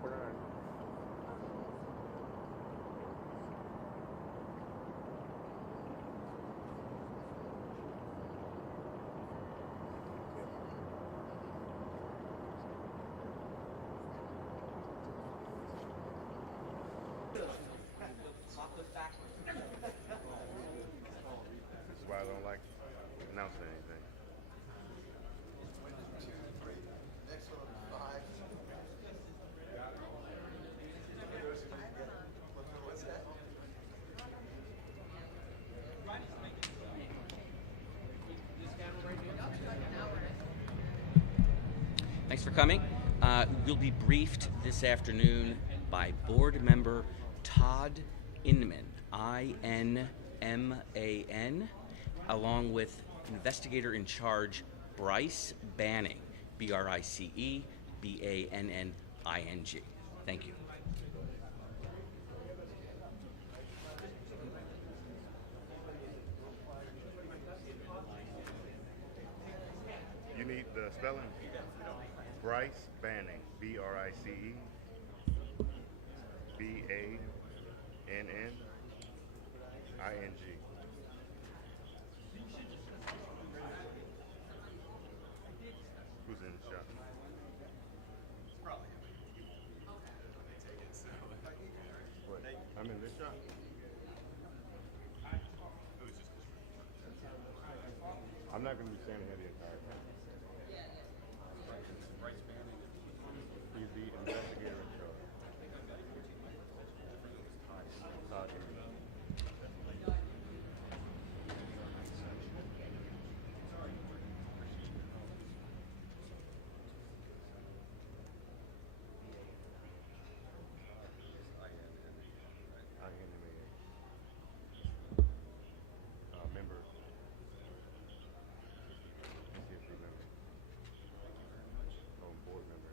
temporary. That's why I don't like announcing anything. Thanks for coming. We'll be briefed this afternoon by board member Todd Inman, I-N-M-A-N, along with investigator in charge Bryce Banning, B-R-I-C-E, B-A-N-N-I-N-G. Thank you. You need the spelling? Bryce Banning, B-R-I-C-E, B-A-N-N-I-N-G. Who's in the shot? What? I'm in this shot? I'm not going to be standing here the entire time. He's the investigator in charge. Todd Inman. Member. NTSB member. Oh, board member.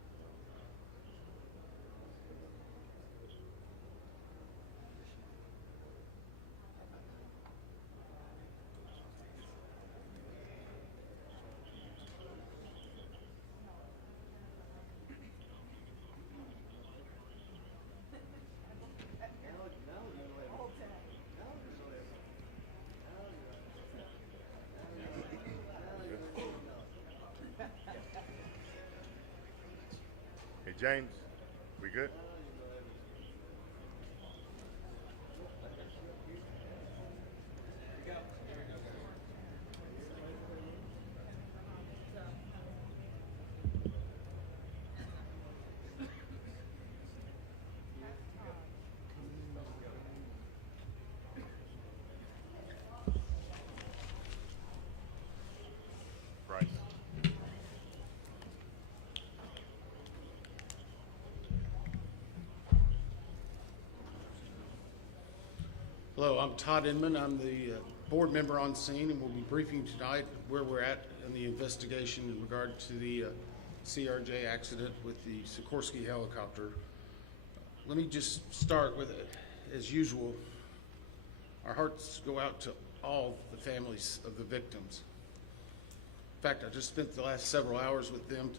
Hey, James, we good? Bryce. Hello, I'm Todd Inman. I'm the board member on scene, and we'll be briefing tonight where we're at in the investigation in regard to the CRJ accident with the Sikorsky helicopter. Let me just start with, as usual, our hearts go out to all the families of the victims. In fact, I just spent the last several hours with them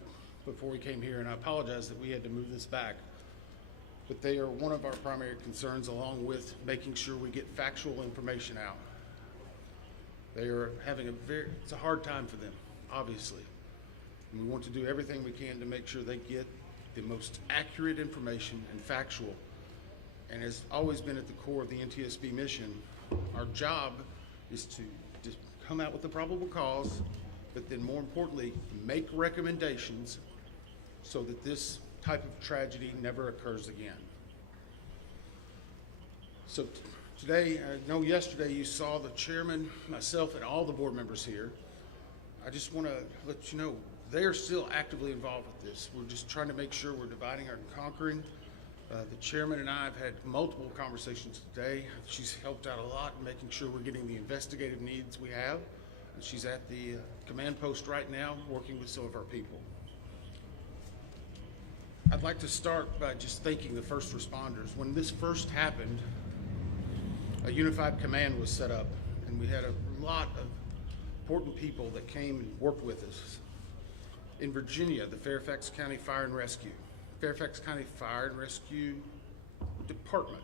before we came here, and I apologize that we had to move this back. But they are one of our primary concerns, along with making sure we get factual information out. They are having it's a hard time for them, obviously. And we want to do everything we can to make sure they get the most accurate information and factual. And has always been at the core of the NTSB mission, our job is to just come out with the probable cause, but then more importantly, make recommendations so that this type of tragedy never occurs again. So today, I know yesterday you saw the chairman, myself, and all the board members here. I just want to let you know they are still actively involved with this. We're just trying to make sure we're dividing and conquering. The chairman and I have had multiple conversations today. She's helped out a lot in making sure we're getting the investigative needs we have. And she's at the command post right now working with some of our people. I'd like to start by just thanking the first responders. When this first happened, a unified command was set up, and we had a lot of important people that came and worked with us. In Virginia, the Fairfax County Fire and Rescue, Fairfax County Fire and Rescue Department,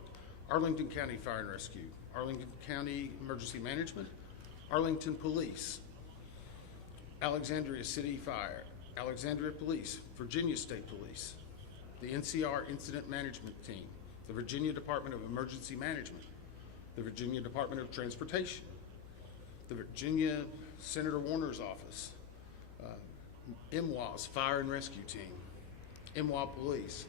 Arlington County Fire and Rescue, Arlington County Emergency Management, Arlington Police, Alexandria City Fire, Alexandria Police, Virginia State Police, the NCR Incident Management Team, the Virginia Department of Emergency Management, the Virginia Department of Transportation, the Virginia Senator Warner's office, MWA's Fire and Rescue Team, MWA Police.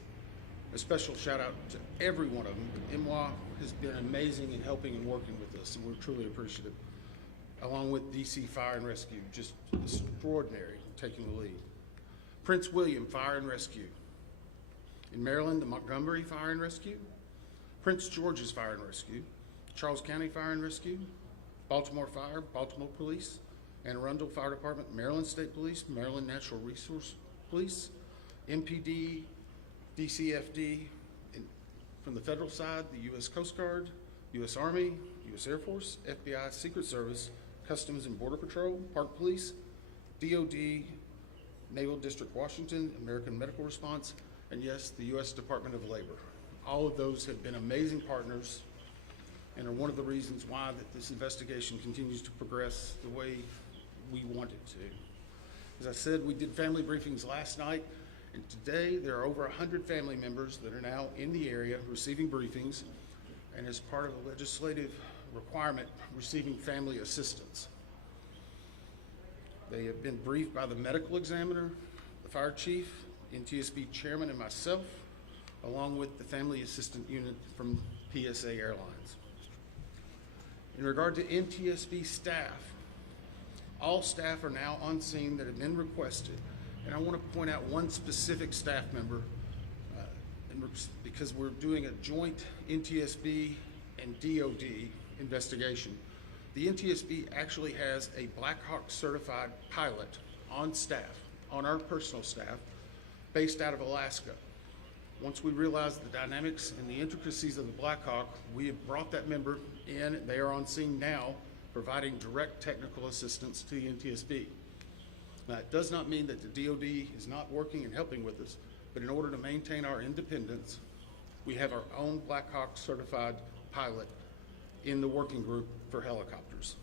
A special shout out to every one of them. MWA has been amazing in helping and working with us, and we're truly appreciative. Along with DC Fire and Rescue, just extraordinary, taking the lead. Prince William Fire and Rescue. In Maryland, the Montgomery Fire and Rescue, Prince George's Fire and Rescue, Charles County Fire and Rescue, Baltimore Fire, Baltimore Police, Anne Arundel Fire Department, Maryland State Police, Maryland Natural Resource Police, MPD, DCFD, and from the federal side, the U.S. Coast Guard, U.S. Army, U.S. Air Force, FBI, Secret Service, Customs and Border Patrol, Park Police, DOD, Naval District Washington, American Medical Response, and yes, the U.S. Department of Labor. All of those have been amazing partners and are one of the reasons why that this investigation continues to progress the way we want it to. As I said, we did family briefings last night, and today there are over 100 family members that are now in the area receiving briefings, and as part of the legislative requirement, receiving family assistance. They have been briefed by the medical examiner, the fire chief, NTSB chairman, and myself, along with the family assistant unit from PSA Airlines. In regard to NTSB staff, all staff are now on scene that have been requested, and I want to point out one specific staff member because we're doing a joint NTSB and DOD investigation. The NTSB actually has a Black Hawk certified pilot on staff, on our personal staff, based out of Alaska. Once we realized the dynamics and the intricacies of the Black Hawk, we have brought that member in. They are on scene now, providing direct technical assistance to the NTSB. Now, it does not mean that the DOD is not working and helping with us, but in order to maintain our independence, we have our own Black Hawk certified pilot in the working group for helicopters.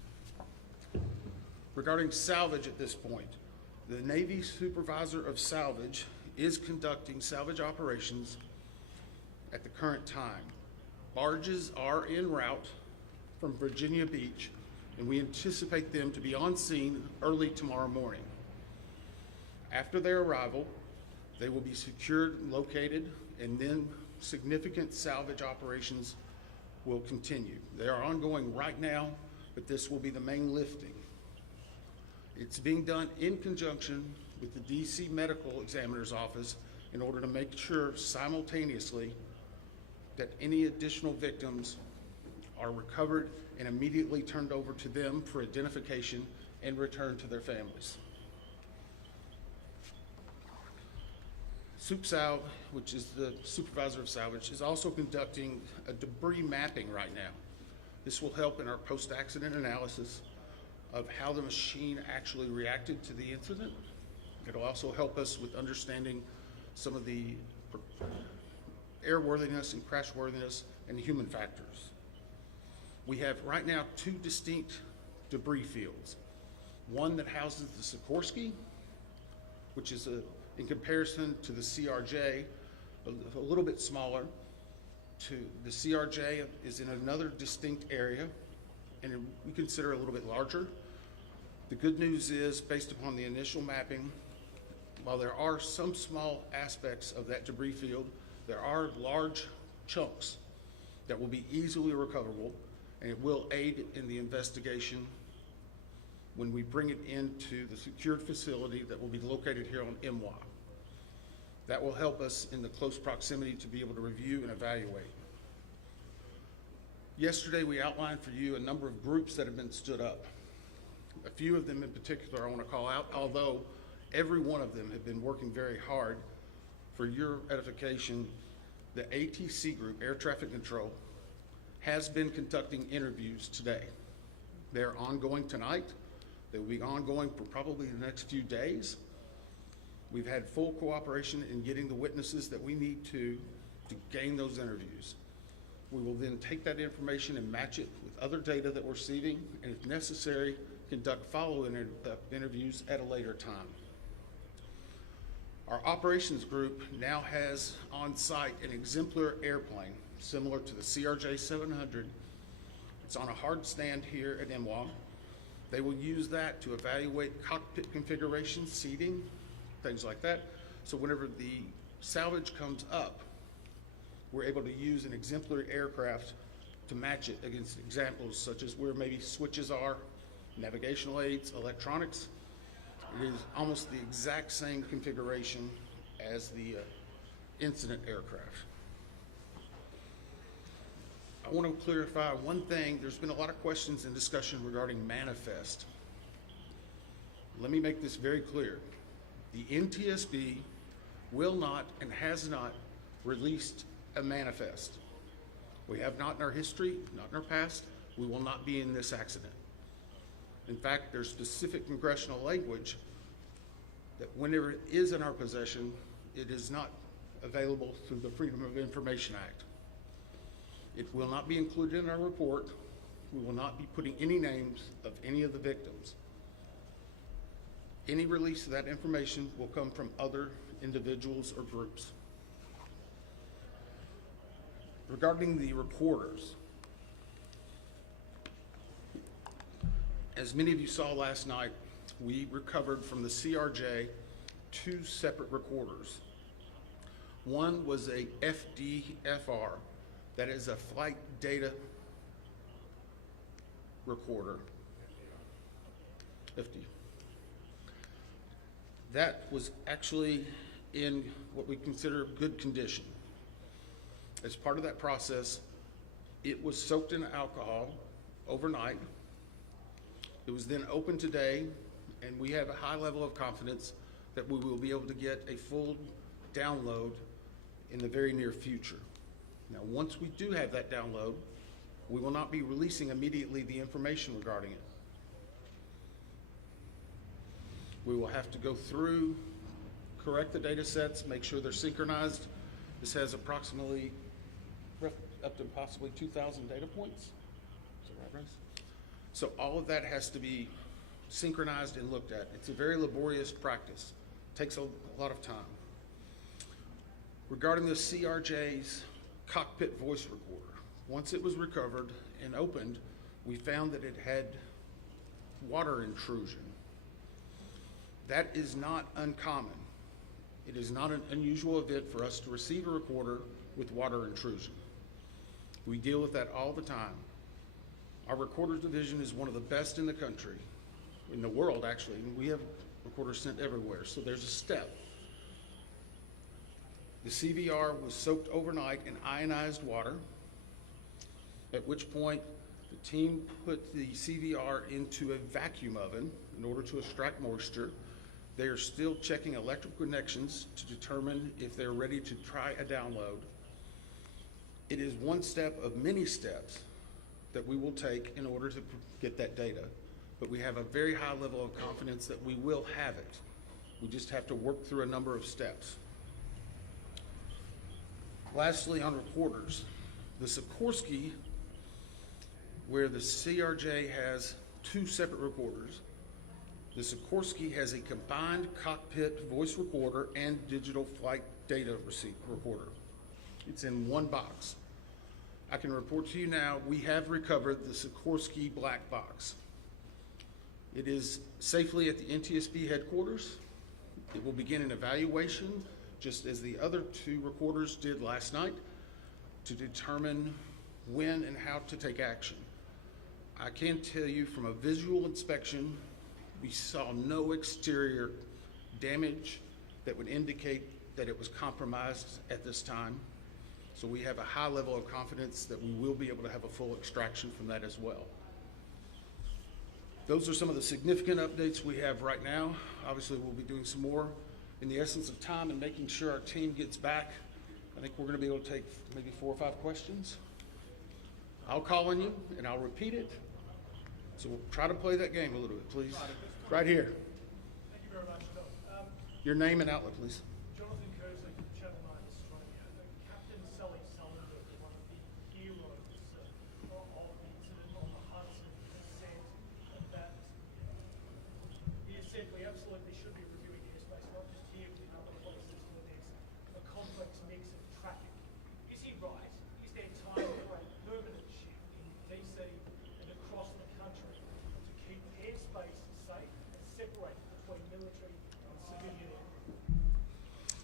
Regarding salvage at this point, the Navy Supervisor of Salvage is conducting salvage operations at the current time. Barges are en route from Virginia Beach, and we anticipate them to be on scene early tomorrow morning. After their arrival, they will be secured and located, and then significant salvage operations will continue. They are ongoing right now, but this will be the main lifting. It's being done in conjunction with the DC Medical Examiner's Office in order to make sure simultaneously that any additional victims are recovered and immediately turned over to them for identification and returned to their families. SupSalv, which is the supervisor of salvage, is also conducting a debris mapping right now. This will help in our post-accident analysis of how the machine actually reacted to the incident. It'll also help us with understanding some of the airworthiness and crashworthiness and human factors. We have right now two distinct debris fields. One that houses the Sikorsky, which is in comparison to the CRJ, a little bit smaller. The CRJ is in another distinct area, and we consider a little bit larger. The good news is, based upon the initial mapping, while there are some small aspects of that debris field, there are large chunks that will be easily recoverable, and it will aid in the investigation when we bring it into the secured facility that will be located here on MWA. That will help us in the close proximity to be able to review and evaluate. Yesterday, we outlined for you a number of groups that have been stood up. A few of them in particular I want to call out, although every one of them have been working very hard. For your edification, the ATC group, Air Traffic Control, has been conducting interviews today. They're ongoing tonight. They will be ongoing for probably the next few days. We've had full cooperation in getting the witnesses that we need to gain those interviews. We will then take that information and match it with other data that we're receiving, and if necessary, conduct follow-up interviews at a later time. Our operations group now has on site an exemplar airplane similar to the CRJ 700. It's on a hard stand here at MWA. They will use that to evaluate cockpit configuration, seating, things like that. So whenever the salvage comes up, we're able to use an exemplary aircraft to match it against examples such as where maybe switches are, navigational aids, electronics. It is almost the exact same configuration as the incident aircraft. I want to clarify one thing. There's been a lot of questions and discussion regarding manifest. Let me make this very clear. The NTSB will not and has not released a manifest. We have not in our history, not in our past. We will not be in this accident. In fact, there's specific congressional language that whenever it is in our possession, it is not available through the Freedom of Information Act. It will not be included in our report. We will not be putting any names of any of the victims. Any release of that information will come from other individuals or groups. Regarding the reporters, as many of you saw last night, we recovered from the CRJ 2 separate recorders. One was a FDFR, that is a flight data recorder. FD. That was actually in what we consider good condition. As part of that process, it was soaked in alcohol overnight. It was then opened today, and we have a high level of confidence that we will be able to get a full download in the very near future. Now, once we do have that download, we will not be releasing immediately the information regarding it. We will have to go through, correct the data sets, make sure they're synchronized. This has approximately up to possibly 2,000 data points. Is that right, Bryce? So all of that has to be synchronized and looked at. It's a very laborious practice. It takes a lot of time. Regarding the CRJ's cockpit voice recorder, once it was recovered and opened, we found that it had water intrusion. That is not uncommon. It is not an unusual event for us to receive a recorder with water intrusion. We deal with that all the time. Our recorders division is one of the best in the country, in the world actually, and we have recorders sent everywhere, so there's a step. The CVR was soaked overnight in ionized water, at which point the team put the CVR into a vacuum oven in order to extract moisture. They are still checking electrical connections to determine if they're ready to try a download. It is one step of many steps that we will take in order to get that data, but we have a very high level of confidence that we will have it. We just have to work through a number of steps. Lastly, on recorders, the Sikorsky, where the CRJ has 2 separate recorders, the Sikorsky has a combined cockpit voice recorder and digital flight data recorder. It's in one box. I can report to you now, we have recovered the Sikorsky black box. It is safely at the NTSB headquarters. It will begin an evaluation, just as the other 2 recorders did last night, to determine when and how to take action. I can tell you from a visual inspection, we saw no exterior damage that would indicate that it was compromised at this time. So we have a high level of confidence that we will be able to have a full extraction from that as well. Those are some of the significant updates we have right now. Obviously, we'll be doing some more in the essence of time and making sure our team gets back. I think we're going to be able to take maybe 4 or 5 questions. I'll call on you and I'll repeat it. So we'll try to play that game a little bit, please. Right here. Thank you very much, Bill. Your name and outlet, please. Jonathan Kersley from Channel 9 Australia. Captain Sally Sullivan, one of the heroes of the incident on the Hudson, has said that he has said we absolutely should be reviewing airspace, not just here but in other places, for there's a complex mix of traffic. Is he right? Is there time for a permanent shift in DC and across the country to keep airspace safe and separate between military and civilian air?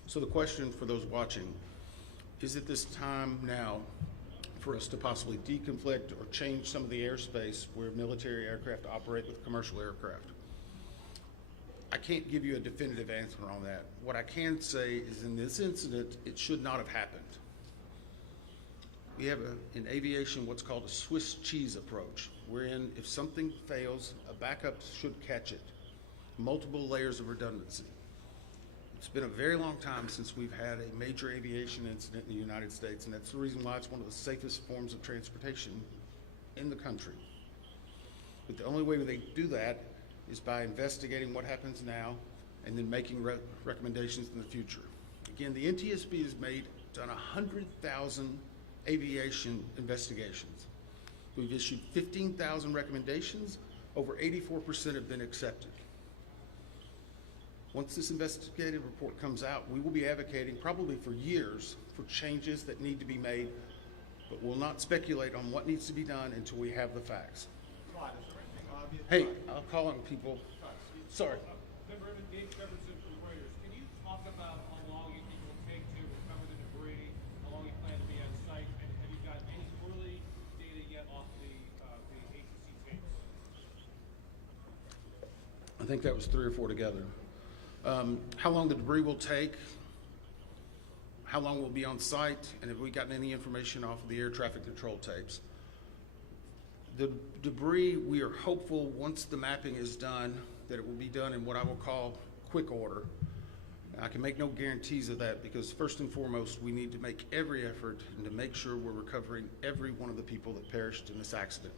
So the question for those watching, is it this time now for us to possibly deconflict or change some of the airspace where military aircraft operate with commercial aircraft? I can't give you a definitive answer on that. What I can say is in this incident, it should not have happened. We have in aviation what's called a Swiss cheese approach, wherein if something fails, a backup should catch it. Multiple layers of redundancy. It's been a very long time since we've had a major aviation incident in the United States, and that's the reason why it's one of the safest forms of transportation in the country. But the only way they do that is by investigating what happens now and then making recommendations in the future. Again, the NTSB has done 100,000 aviation investigations. We've issued 15,000 recommendations. Over 84% have been accepted. Once this investigative report comes out, we will be advocating probably for years for changes that need to be made, but we'll not speculate on what needs to be done until we have the facts. Todd, is there anything obvious? Hey, I'll call on people. Sorry. Member Dave Jefferson from Reuters. Can you talk about how long you think it will take to recover the debris, how long you plan to be on site, and have you got any early data yet off the ATC tapes? I think that was 3 or 4 together. How long the debris will take, how long we'll be on site, and have we gotten any information off of the air traffic control tapes. The debris, we are hopeful once the mapping is done that it will be done in what I will call quick order. I can make no guarantees of that because first and foremost we need to make every effort and to make sure we're recovering every one of the people that perished in this accident.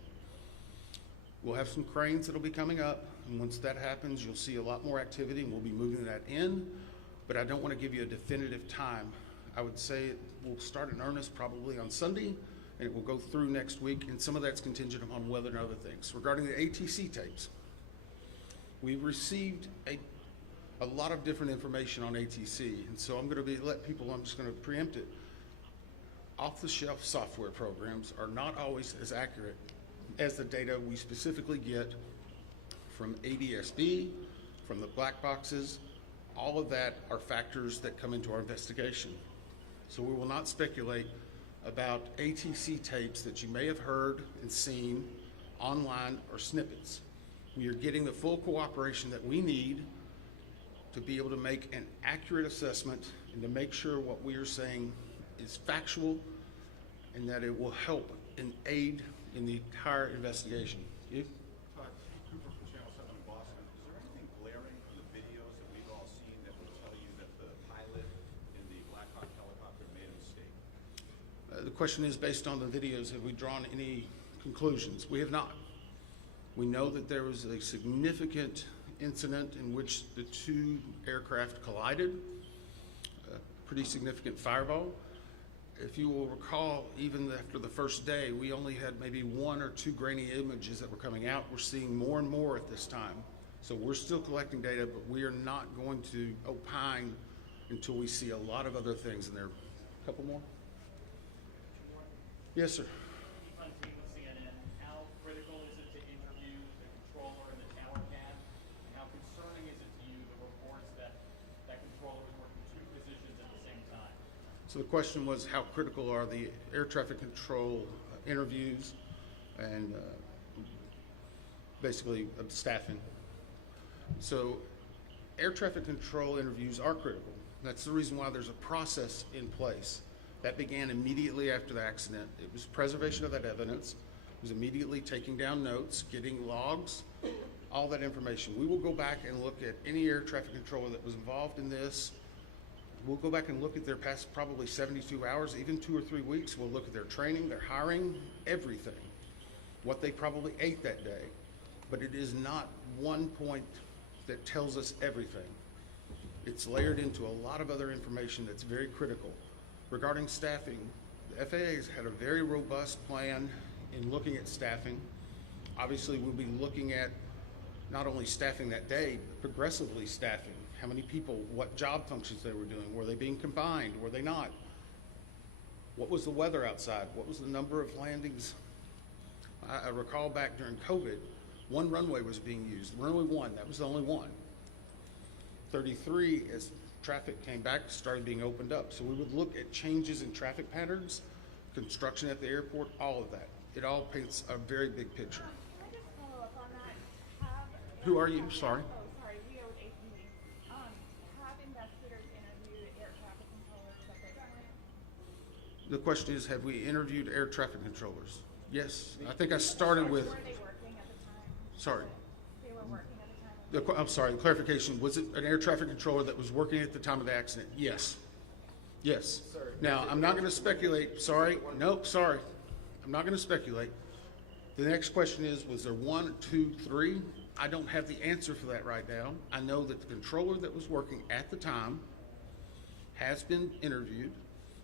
We'll have some cranes that'll be coming up, and once that happens, you'll see a lot more activity, and we'll be moving that in, but I don't want to give you a definitive time. I would say it will start in earnest probably on Sunday, and it will go through next week, and some of that's contingent upon weather and other things. Regarding the ATC tapes, we've received a lot of different information on ATC, and so I'm just going to preempt it. Off-the-shelf software programs are not always as accurate as the data we specifically get from ADSB, from the black boxes. All of that are factors that come into our investigation. So we will not speculate about ATC tapes that you may have heard and seen online or snippets. We are getting the full cooperation that we need to be able to make an accurate assessment and to make sure what we are saying is factual and that it will help and aid in the entire investigation. You? Todd, Cooper from Channel 7 in Boston. Is there anything glaring in the videos that we've all seen that will tell you that the pilot in the Black Hawk helicopter made a mistake? The question is, based on the videos, have we drawn any conclusions? We have not. We know that there was a significant incident in which the 2 aircraft collided, a pretty significant fireball. If you will recall, even after the first day, we only had maybe 1 or 2 grainy images that were coming out. We're seeing more and more at this time. So we're still collecting data, but we are not going to opine until we see a lot of other things in there. A couple more? Yes, sir. On team with CNN, how critical is it to interview the controller in the tower cab? And how concerning is it to you the reports that that controller is working 2 positions at the same time? So the question was, how critical are the air traffic control interviews and basically staffing? So air traffic control interviews are critical. That's the reason why there's a process in place. That began immediately after the accident. It was preservation of that evidence. It was immediately taking down notes, getting logs, all that information. We will go back and look at any air traffic controller that was involved in this. We'll go back and look at their past probably 72 hours, even 2 or 3 weeks. We'll look at their training, their hiring, everything, what they probably ate that day. But it is not one point that tells us everything. It's layered into a lot of other information that's very critical. Regarding staffing, the FAA has had a very robust plan in looking at staffing. Obviously, we'll be looking at not only staffing that day, but progressively staffing. How many people, what job functions they were doing, were they being combined, were they not? What was the weather outside? What was the number of landings? I recall back during COVID, one runway was being used, runway 1, that was the only one. 33, as traffic came back, started being opened up. So we would look at changes in traffic patterns, construction at the airport, all of that. It all paints a very big picture. Can I just follow up on that? Who are you? Sorry. Oh, sorry, Leo with APD. Have investigators interviewed air traffic controllers at this point? The question is, have we interviewed air traffic controllers? Yes. I think I started with, Were they working at the time? sorry. They were working at the time? I'm sorry, the clarification, was it an air traffic controller that was working at the time of the accident? Yes. Yes. Now, I'm not going to speculate, sorry, nope, sorry. I'm not going to speculate. The next question is, was there 1, 2, 3? I don't have the answer for that right now. I know that the controller that was working at the time has been interviewed,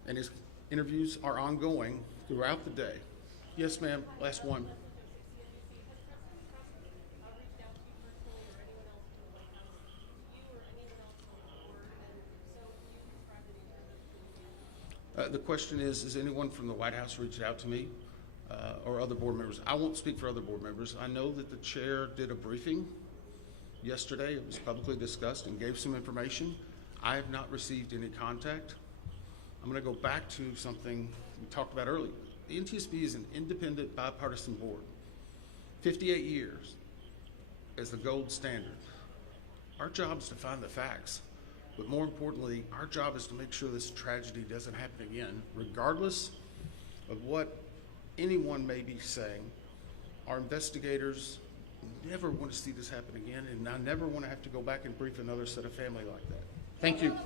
and his interviews are ongoing throughout the day. Yes, ma'am, last one. The question is anyone from the White House reached out to me or other board members? I won't speak for other board members. I know that the chair did a briefing yesterday. It was publicly discussed and gave some information. I have not received any contact. I'm going to go back to something we talked about earlier. The NTSB is an independent bipartisan board. 58 years as the gold standard. Our job is to find the facts. But more importantly, our job is to make sure this tragedy doesn't happen again, regardless of what anyone may be saying. Our investigators never want to see this happen again, and I never want to have to go back and brief another set of family like that. Thank you. That